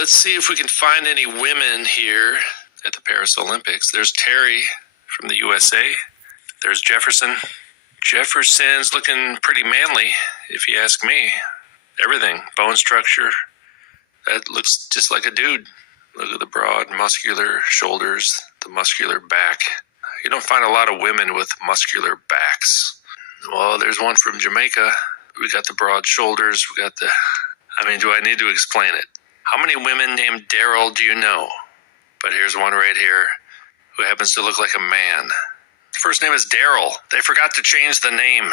let's see if we can find any women here at the Paris Olympics. There's Terry from the USA. There's Jefferson. Jefferson's looking pretty manly, if you ask me. Everything, bone structure, that looks just like a dude. Look at the broad, muscular shoulders, the muscular back. You don't find a lot of women with muscular backs. Well, there's one from Jamaica. We got the broad shoulders. We got do I need to explain it? How many women named Daryl do you know? But here's one right here who happens to look like a man. First name is Daryl. They forgot to change the name.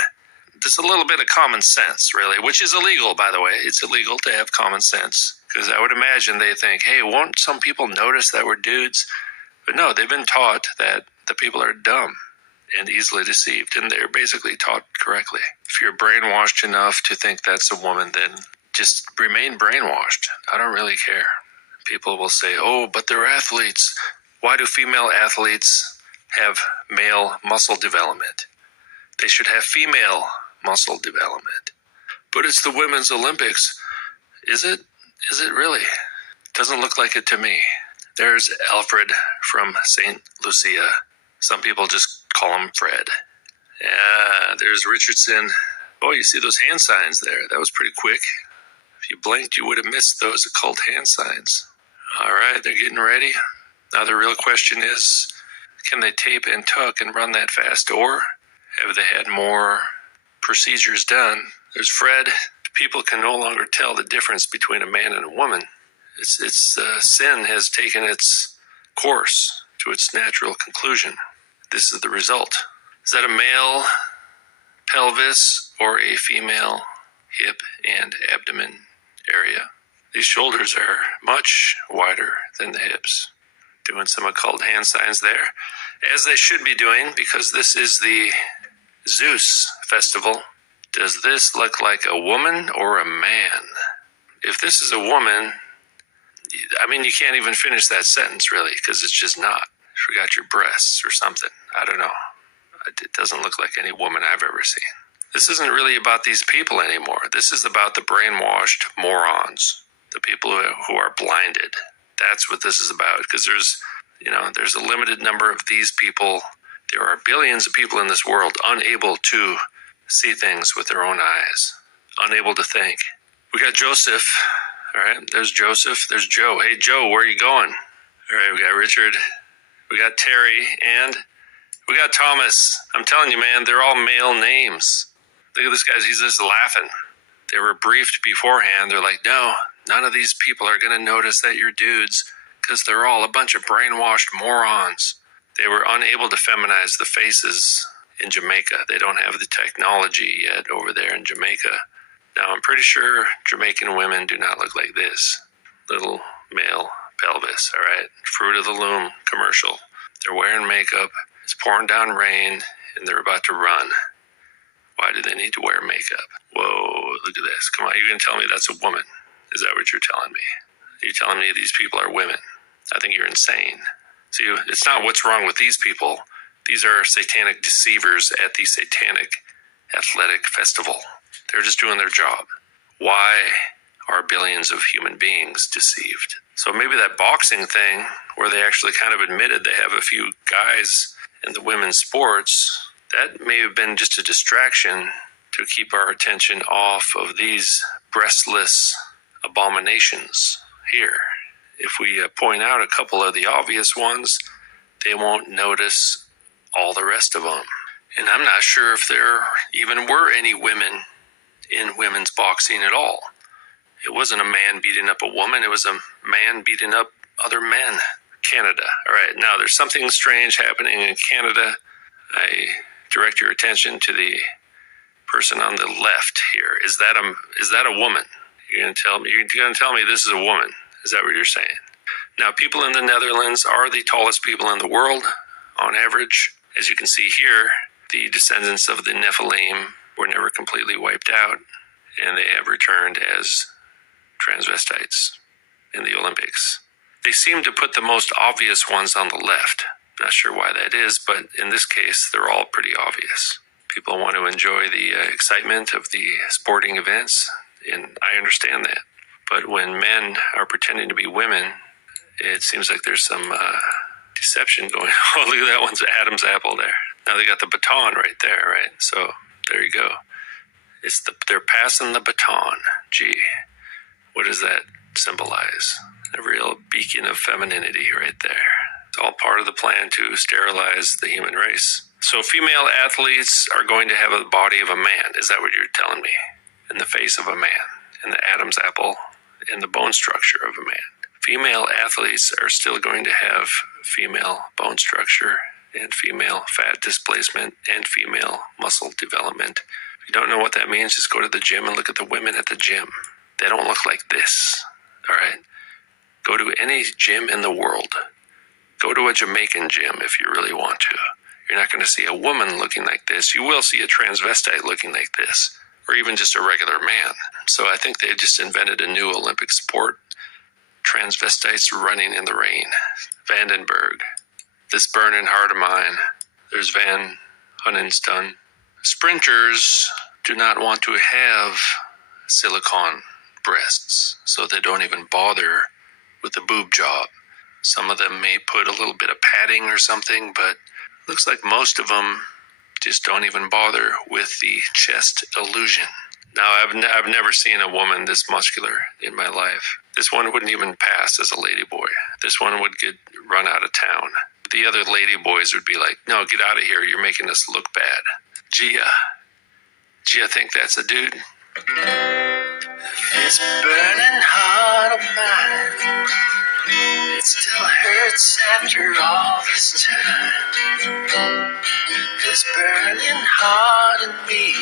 Just a little bit of common sense, really, which is illegal, by the way. It's illegal to have common sense. Because I would imagine they think, hey, won't some people notice that we're dudes? But no, they've been taught that the people are dumb and easily deceived, and they're basically taught correctly. If you're brainwashed enough to think that's a woman, then just remain brainwashed. I don't really care. People will say, oh, but they're athletes. Why do female athletes have male muscle development? They should have female muscle development. But it's the Women's Olympics. Is it? Is it really? Doesn't look like it to me. There's Alfred from St. Lucia. Some people just call him Fred. Yeah, there's Richardson. Oh, you see those hand signs there? That was pretty quick. If you blinked, you would have missed those occult hand signs. All right, they're getting ready. Now the real question is, can they tape and tuck and run that fast, or have they had more procedures done? There's Fred. People can no longer tell the difference between a man and a woman. Sin has taken its course to its natural conclusion. This is the result. Is that a male pelvis or a female hip and abdomen area? These shoulders are much wider than the hips. Doing some occult hand signs there, as they should be doing, because this is the Zeus festival. Does this look like a woman or a man? If this is a woman, you can't even finish that sentence, really, because it's just not. You forgot your breasts or something. I don't know. It doesn't look like any woman I've ever seen. This isn't really about these people anymore. This is about the brainwashed morons, the people who are blinded. That's what this is about, because there's a limited number of these people. There are billions of people in this world unable to see things with their own eyes, unable to think. We got Joseph. All right, there's Joseph. There's Joe. Hey, Joe, where are you going? All right, we got Richard. We got Terry. And we got Thomas. I'm telling you, man, they're all male names. Look at this guy. He's just laughing. They were briefed beforehand. They're like, no, none of these people are going to notice that you're dudes because they're all a bunch of brainwashed morons. They were unable to feminize the faces in Jamaica. They don't have the technology yet over there in Jamaica. Now, I'm pretty sure Jamaican women do not look like this. Little male pelvis, all right? Fruit of the Loom commercial. They're wearing makeup. It's pouring down rain, and they're about to run. Why do they need to wear makeup? Whoa, look at this. Come on, you're going to tell me that's a woman. Is that what you're telling me? You're telling me these people are women. I think you're insane. See, it's not what's wrong with these people. These are satanic deceivers at the Satanic Athletic Festival. They're just doing their job. Why are billions of human beings deceived? So maybe that boxing thing, where they actually kind of admitted they have a few guys in the women's sports, that may have been just a distraction to keep our attention off of these breastless abominations here. If we point out a couple of the obvious ones, they won't notice all the rest of them. And I'm not sure if there even were any women in women's boxing at all. It wasn't a man beating up a woman. It was a man beating up other men. Canada. All right, now there's something strange happening in Canada. I direct your attention to the person on the left here. Is that a woman? You're going to tell me this is a woman. Is that what you're saying? Now, people in the Netherlands are the tallest people in the world on average. As you can see here, the descendants of the Nephilim were never completely wiped out, and they have returned as transvestites in the Olympics. They seem to put the most obvious ones on the left. Not sure why that is, but in this case, they're all pretty obvious. People want to enjoy the excitement of the sporting events, and I understand that. But when men are pretending to be women, it seems like there's some deception going on. Oh, look at that one's Adam's apple there. Now they got the baton right there, right? So there you go. They're passing the baton. Gee, what does that symbolize? A real beacon of femininity right there. It's all part of the plan to sterilize the human race. So female athletes are going to have a body of a man. Is that what you're telling me? In the face of a man, in the Adam's apple, in the bone structure of a man. Female athletes are still going to have female bone structure and female fat displacement and female muscle development. If you don't know what that means, just go to the gym and look at the women at the gym. They don't look like this, all right? Go to any gym in the world. Go to a Jamaican gym if you really want to. You're not going to see a woman looking like this. You will see a transvestite looking like this, or even just a regular man. So I think they just invented a new Olympic sport. Transvestites running in the rain. Vandenberg. This burning heart of mine. There's Van Hunenstun. Sprinters do not want to have silicone breasts, so they don't even bother with the boob job. Some of them may put a little bit of padding or something, but looks like most of them just don't even bother with the chest illusion. Now, I've never seen a woman this muscular in my life. This one wouldn't even pass as a ladyboy. This one would get run out of town. The other ladyboys would be like, no, get out of here. You're making us look bad. Gia, think that's a dude? This burning heart of mine, it still hurts after all this time. This burning heart in me.